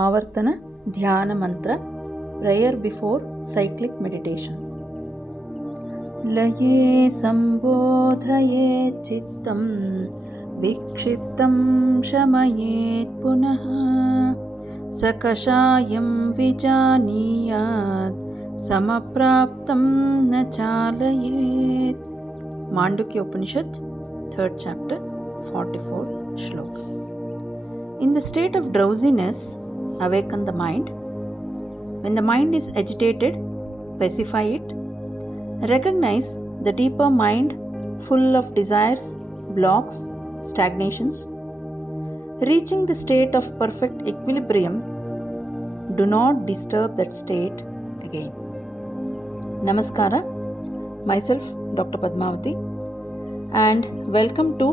Avartana Dhyana Mantra, prayer before cyclic meditation. Laye sambodhaye chittam vikshiptam shamayet punaha sakashayam vijaniyat samapraptam na chalayet. Mandukya Upanishad, 3rd chapter, 44th shloka. In the state of drowsiness, awaken the mind. When the mind is agitated, pacify it. Recognize the deeper mind full of desires, blocks, stagnations. Reaching the state of perfect equilibrium, do not disturb that state again. Namaskara, myself Dr. Padmavati, and welcome to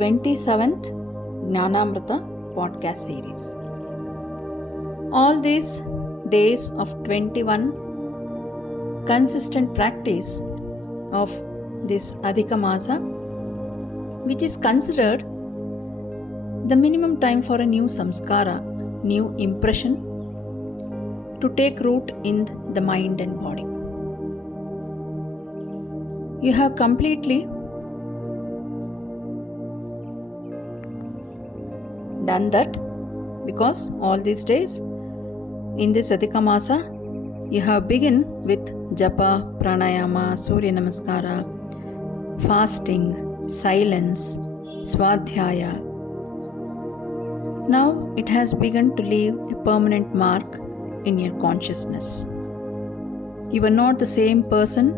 27th Jnanamrita podcast series. All these days of 21 consistent practice of this Adhika Masa, which is considered the minimum time for a new samskara, new impression to take root in the mind and body. You have completely done that because all these days in this Adhika Masa you have begun with japa, pranayama, surya namaskara, fasting, silence, swadhyaya. Now it has begun to leave a permanent mark in your consciousness. You are not the same person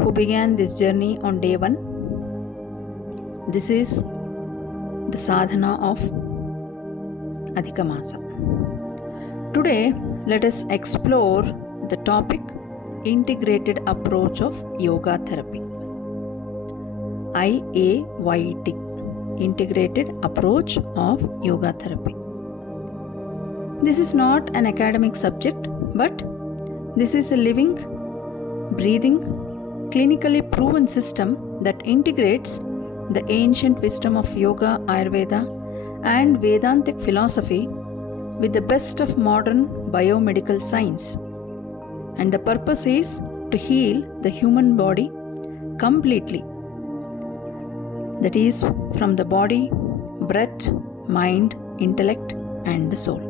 who began this journey on day 1. This is the sadhana of Adhika Masa. Today, let us explore the topic Integrated Approach of Yoga Therapy. IAYT, Integrated Approach of Yoga Therapy. This is not an academic subject, but this is a living, breathing, clinically proven system that integrates the ancient wisdom of yoga, Ayurveda, and Vedantic philosophy with the best of modern biomedical science. And the purpose is to heal the human body completely. That is, from the body, breath, mind, intellect, and the soul.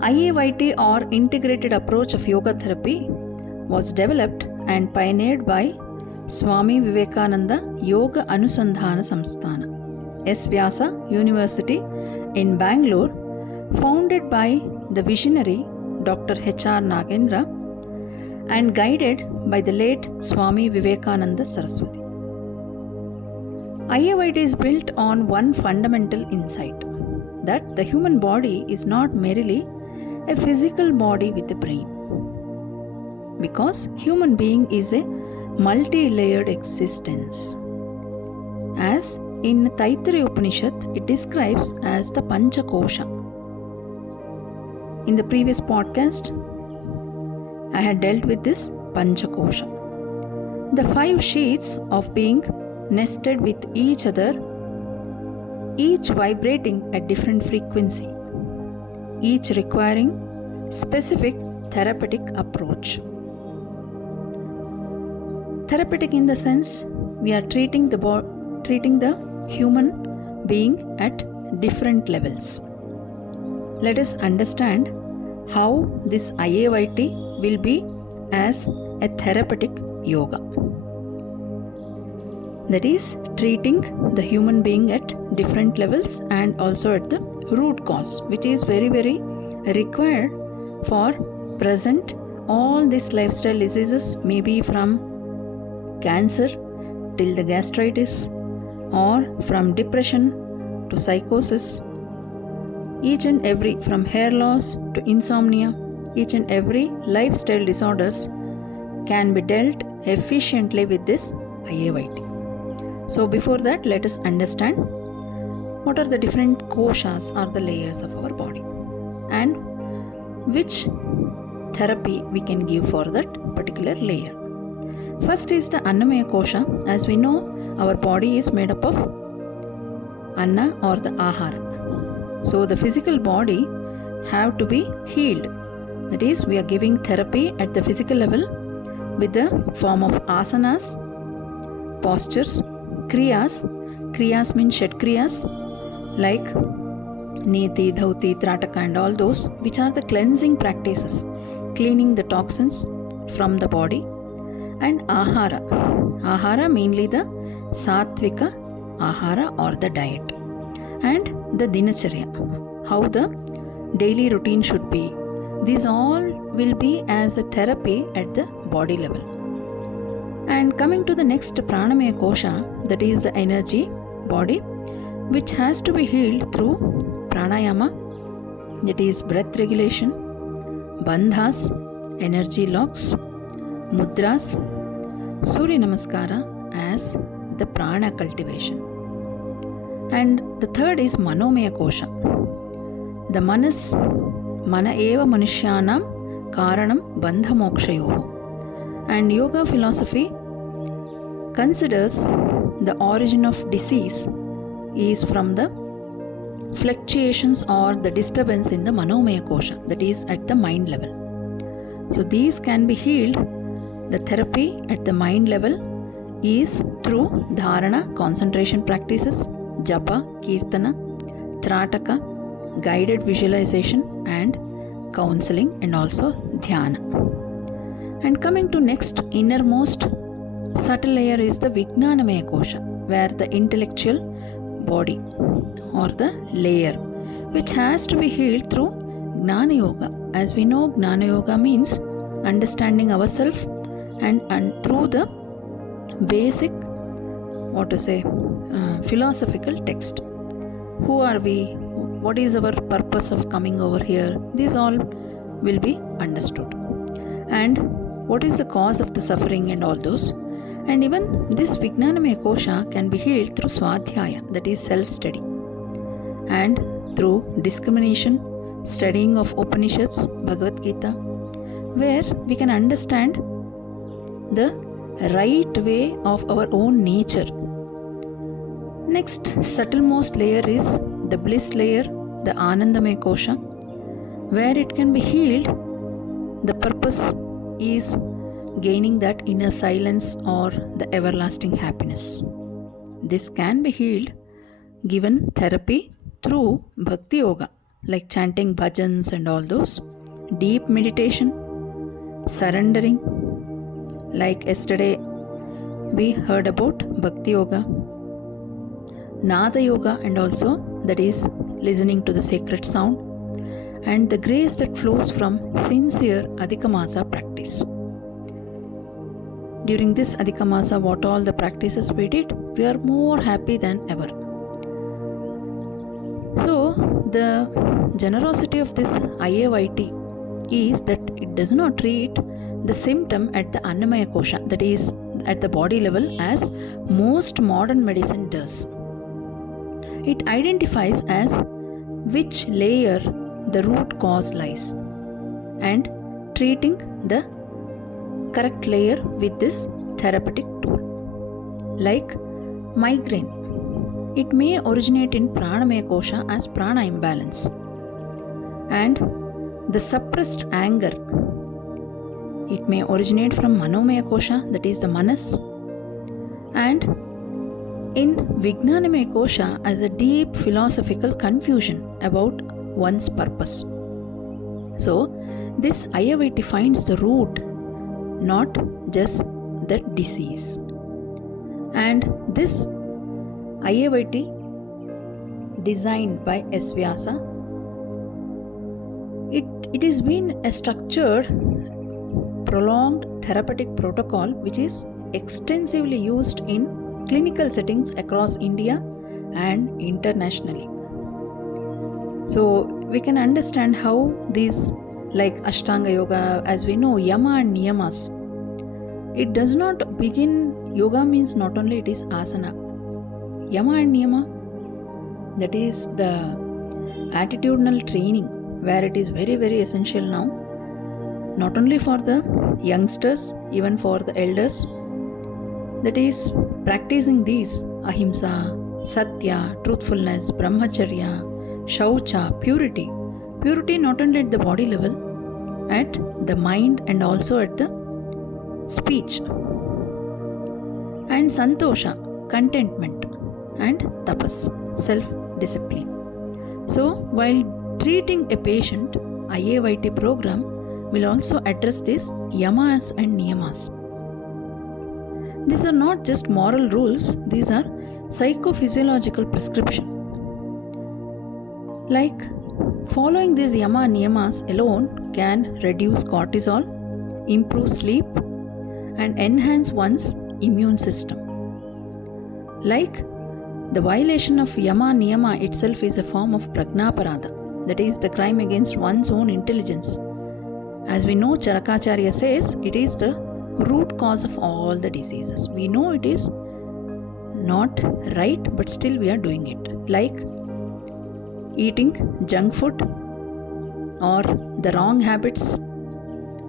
IAYT, or Integrated Approach of Yoga Therapy, was developed and pioneered by Swami Vivekananda Yoga Anusandhana Samsthana, S. Vyasa University in Bangalore, founded by the visionary Dr. H.R. Nagendra and guided by the late Swami Vivekananda Saraswati. IAYT is built on one fundamental insight, that the human body is not merely a physical body with a brain, because human being is a multi-layered existence. As in Taittiriya Upanishad, it describes as the Panchakosha. In the previous podcast, I had dealt with this Panchakosha. The 5 sheets of being nested with each other, each vibrating at different frequency, each requiring specific therapeutic approach. Therapeutic in the sense we are treating the human being at different levels. Let us understand how this IAYT will be as a therapeutic yoga. That is, treating the human being at different levels and also at the root cause, which is very, very required for present all these lifestyle diseases, maybe from cancer till the gastritis, or from depression to psychosis, each and every, from hair loss to insomnia, each and every lifestyle disorders can be dealt efficiently with this IAYT. So before that, let us understand what are the different koshas or the layers of our body and which therapy we can give for that particular layer. First is the Annamaya Kosha. As we know, our body is made up of Anna or the Ahara. So the physical body have to be healed. That is, we are giving therapy at the physical level with the form of asanas, postures, kriyas. Kriyas means shed kriyas like neti, dhauti, trataka and all those, which are the cleansing practices, cleaning the toxins from the body. And ahara. Ahara mainly the satvika ahara or the diet. And the dinacharya, how the daily routine should be. These all will be as a therapy at the body level. And coming to the next pranamaya kosha, that is the energy body, which has to be healed through pranayama, that is breath regulation, bandhas, energy locks, mudras, surya namaskara as the prana cultivation. And the third is manomaya kosha. The manas, mana eva manushyanam karanam bandha mokshayoho. And yoga philosophy considers the origin of disease is from the fluctuations or the disturbance in the manomaya kosha, that is at the mind level. So these can be healed. The therapy at the mind level is through dharana, concentration practices, japa, kirtana, trataka, guided visualization and counseling, and also dhyana. And coming to next innermost subtle layer is the Vijnanamaya kosha, where the intellectual body or the layer, which has to be healed through Gnana Yoga. As we know, Gnana Yoga means understanding ourselves and through the basic, philosophical text. Who are we? What is our purpose of coming over here? These all will be understood. And what is the cause of the suffering and all those. And even this Vijnanamaya kosha can be healed through Swadhyaya, that is self-study. And through discrimination, studying of Upanishads, Bhagavad Gita, where we can understand the right way of our own nature. Next subtlemost layer is the bliss layer, the Anandamaya kosha, where it can be healed. The purpose is gaining that inner silence or the everlasting happiness. This can be healed given therapy through Bhakti Yoga, like chanting bhajans and all those, deep meditation, surrendering, like yesterday we heard about Bhakti Yoga, Nada Yoga, and also that is listening to the sacred sound, and the grace that flows from sincere Adhikamasa practice. During this Adhikamasa, what all the practices we did, we are more happy than ever. So, the generosity of this IAYT is that it does not treat the symptom at the Annamaya kosha, that is at the body level, as most modern medicine does. It identifies as which layer the root cause lies and treating the correct layer with this therapeutic tool. Like migraine, it may originate in Pranamaya kosha as prana imbalance, and the suppressed anger, it may originate from Manomaya kosha, that is the manas, and in Vijnanamaya kosha as a deep philosophical confusion about one's purpose. So this IAYT finds the root, not just the disease. And this IAYT, designed by S. Vyasa, it has been a structured, prolonged therapeutic protocol which is extensively used in clinical settings across India and internationally. So we can understand how these, like Ashtanga Yoga, as we know, Yama and Niyamas, it does not begin, yoga means not only it is asana. Yama and Niyama, that is the attitudinal training, where it is very, very essential now, not only for the youngsters, even for the elders. That is practicing these ahimsa, satya, truthfulness, brahmacharya, Shaucha, purity. Purity not only at the body level, at the mind and also at the speech. And Santosha, contentment. And Tapas, self-discipline. So, while treating a patient, IAYT program will also address these yamas and niyamas. These are not just moral rules, these are psychophysiological prescription. Like following these yama niyamas alone can reduce cortisol, improve sleep, and enhance one's immune system. Like the violation of yama niyama itself is a form of prajnaparada, that is the crime against one's own intelligence. As we know, Charakacharya says it is the root cause of all the diseases. We know it is not right, but still we are doing it. Like eating junk food or the wrong habits.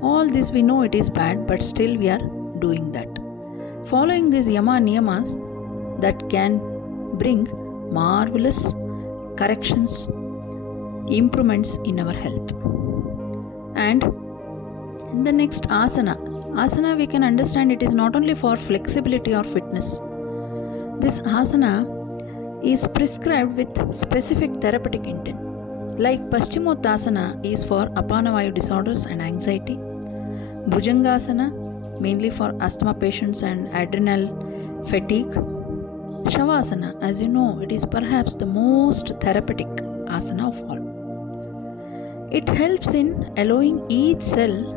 All this we know it is bad, but still we are doing that. Following these yama niyamas that can bring marvelous corrections, improvements in our health. And in the next asana we can understand it is not only for flexibility or fitness. This asana is prescribed with specific therapeutic intent. Like Paschimottanasana is for Apanavayu disorders and anxiety. Bhujangasana mainly for asthma patients and adrenal fatigue. Shavasana, as you know, it is perhaps the most therapeutic asana of all. It helps in allowing each cell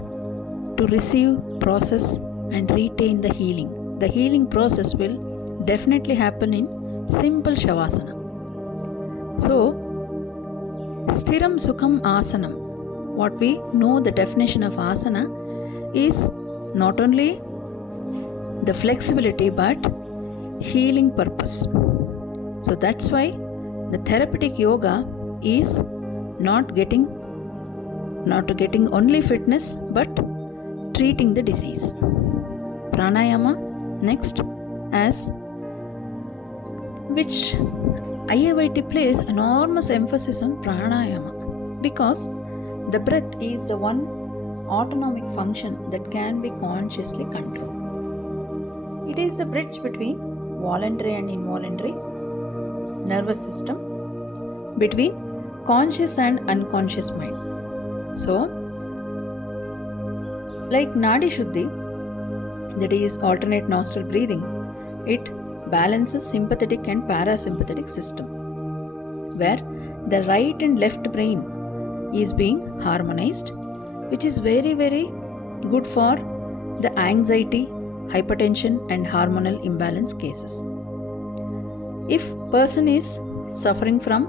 to receive, process, and retain the healing. The healing process will definitely happen in simple Shavasana. So, Sthiram Sukham Asanam. What we know the definition of asana is not only the flexibility but healing purpose. So that's why the therapeutic yoga is not getting only fitness but treating the disease. Pranayama next, as which IAYT plays enormous emphasis on pranayama because the breath is the one autonomic function that can be consciously controlled. It is the bridge between voluntary and involuntary nervous system, between conscious and unconscious mind. So, like Nadi Shuddhi, that is alternate nostril breathing, it balances sympathetic and parasympathetic system, where the right and left brain is being harmonized, which is very, very good for the anxiety, hypertension and hormonal imbalance cases. If person is suffering from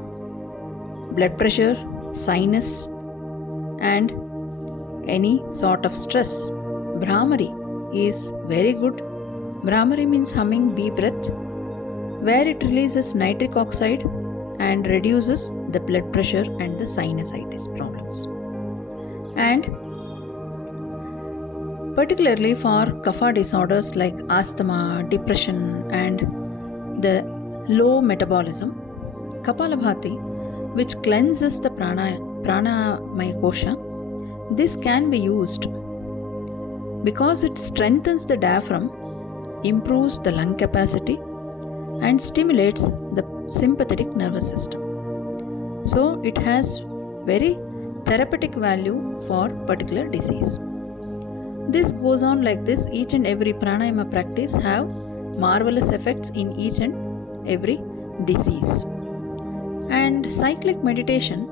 blood pressure, sinus and any sort of stress, Bhramari is very good. Bhramari means humming bee breath, where it releases nitric oxide and reduces the blood pressure and the sinusitis problems. And particularly for kapha disorders like asthma, depression and the low metabolism, Kapalabhati, which cleanses the pranamaya kosha, this can be used because it strengthens the diaphragm, improves the lung capacity and stimulates the sympathetic nervous system. So it has very therapeutic value for particular disease. This goes on like this. Each and every pranayama practice have marvelous effects in each and every disease. And cyclic meditation,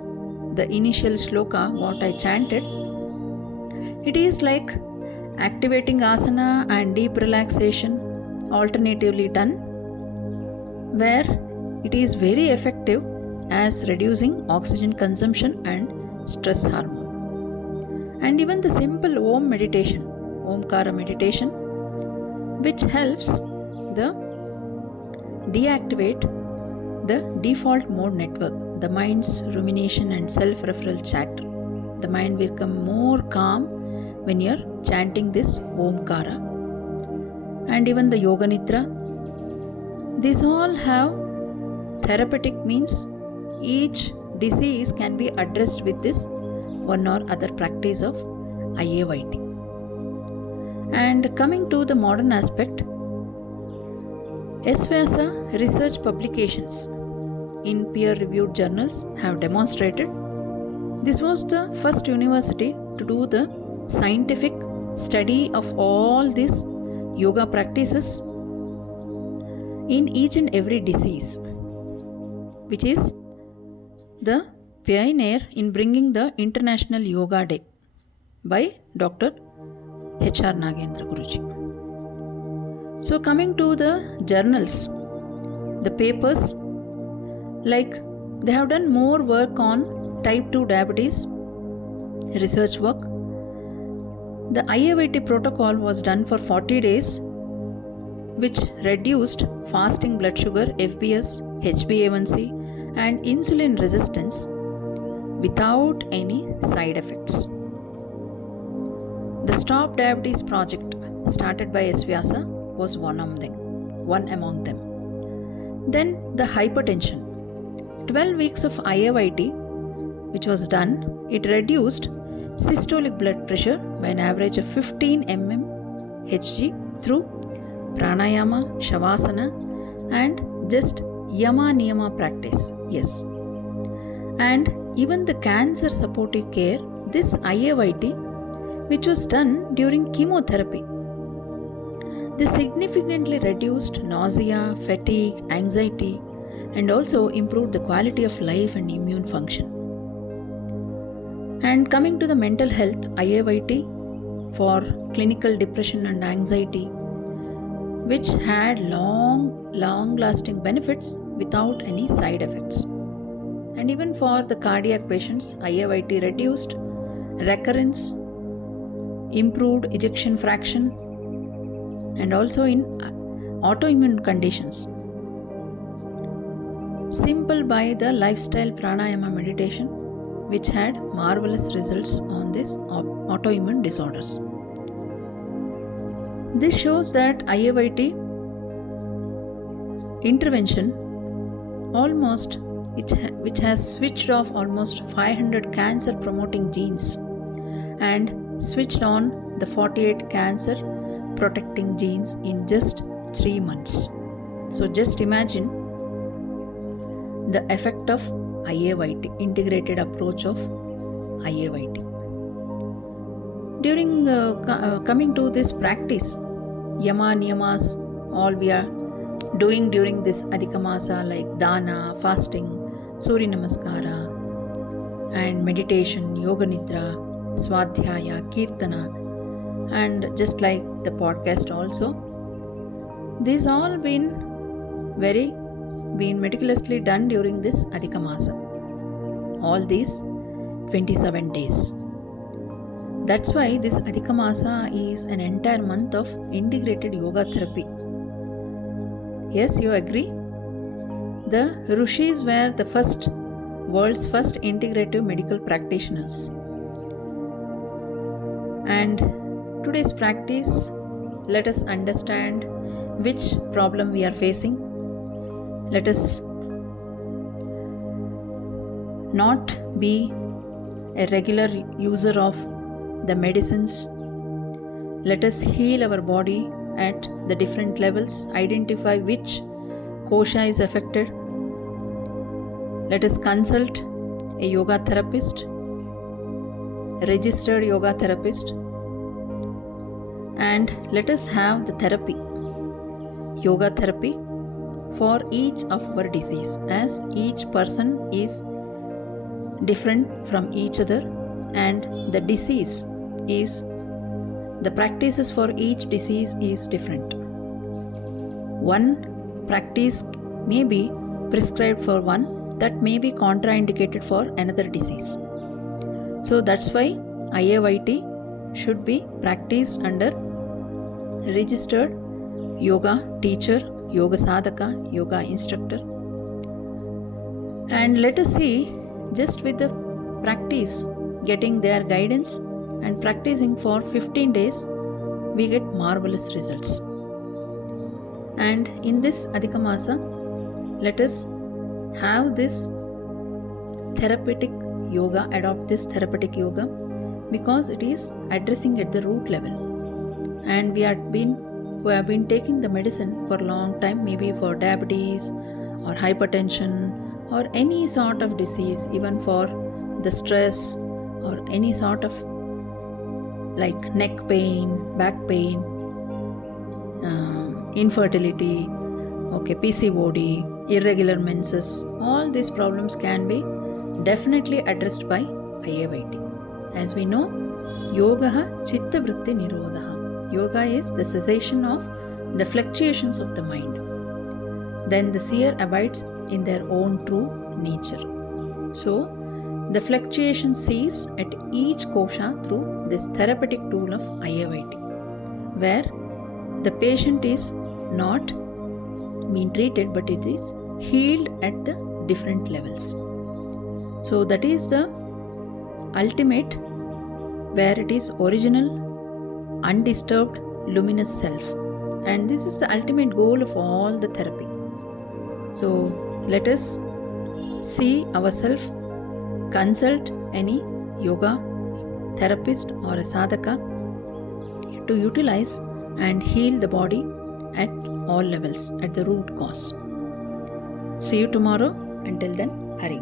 the initial shloka what I chanted, it is like activating asana and deep relaxation alternatively done, where it is very effective as reducing oxygen consumption and stress hormone. And even the simple Om meditation, Omkara meditation, which helps the deactivate the default mode network, the mind's rumination and self-referral chatter. The mind will become more calm when you are chanting this Omkara. And even the Yoga Nidra, these all have therapeutic means. Each disease can be addressed with this one or other practice of IAYT. And coming to the modern aspect, IAYT research publications in peer-reviewed journals have demonstrated this was the first university to do the scientific study of all these yoga practices in each and every disease, which is the pioneer in bringing the International Yoga Day by Dr. H.R. Nagendra Guruji. So coming to the journals, the papers, like they have done more work on type 2 diabetes research work. The IAYT protocol was done for 40 days, which reduced fasting blood sugar, FBS, HbA1c and insulin resistance without any side effects. The Stop Diabetes project started by IAYT was one among them. Then the hypertension. 12 weeks of IAYT which was done, it reduced systolic blood pressure by an average of 15 mmHg through pranayama, shavasana and just yama niyama practice. Yes. And even the cancer supportive care, this IAYT which was done during chemotherapy, they significantly reduced nausea, fatigue, anxiety and also improved the quality of life and immune function. And coming to the mental health, IAYT for clinical depression and anxiety, which had long-lasting benefits without any side effects. And even for the cardiac patients, IAYT reduced recurrence, improved ejection fraction, and also in autoimmune conditions. Simple by the lifestyle pranayama meditation, which had marvelous results on this autoimmune disorders. This shows that IAYT intervention which has switched off almost 500 cancer promoting genes and switched on the 48 cancer protecting genes in just 3 months. So just imagine the effect of IAYT, integrated approach of IAYT. During coming to this practice, yama niyamas, all we are doing during this Adhika Masa like dana, fasting, Surya Namaskara and meditation, Yoga Nidra, Swadhyaya, Kirtana and just like the podcast also. These all been meticulously done during this Adhika Masa. All these 27 days. That's why this Adhika Masa is an entire month of integrated yoga therapy. Yes, you agree? The Rishis were the world's first integrative medical practitioners. And today's practice, let us understand which problem we are facing. Let us not be a regular user of the medicines. Let us heal our body at the different levels, identify which kosha is affected. Let us consult a yoga therapist, a registered yoga therapist, and let us have the therapy, yoga therapy for each of our disease, as each person is different from each other and the disease is, the practices for each disease is different. One practice may be prescribed for one that may be contraindicated for another disease. So that's why IAYT should be practiced under registered yoga teacher, yoga sadhaka, yoga instructor. And let us see, just with the practice, getting their guidance and practicing for 15 days, we get marvelous results. And in this Adhika Masa, let us have this therapeutic yoga, adopt this therapeutic yoga, because it is addressing at the root level. And we have been taking the medicine for a long time, maybe for diabetes or hypertension or any sort of disease, even for the stress or any sort of like neck pain, back pain, infertility, okay, PCOD, irregular menses. All these problems can be definitely addressed by IAYT. As we know, yoga chitta vritti nirodha. Yoga is the cessation of the fluctuations of the mind. Then the seer abides in their own true nature. So, the fluctuation cease at each kosha through this therapeutic tool of IAYT, where the patient is not being treated, but it is healed at the different levels. So that is the ultimate, where it is original, undisturbed, luminous self. And this is the ultimate goal of all the therapy. So let us see ourselves, consult any yoga therapist or a sadhaka to utilize and heal the body at all levels, at the root cause. See you tomorrow. Until then, Hari.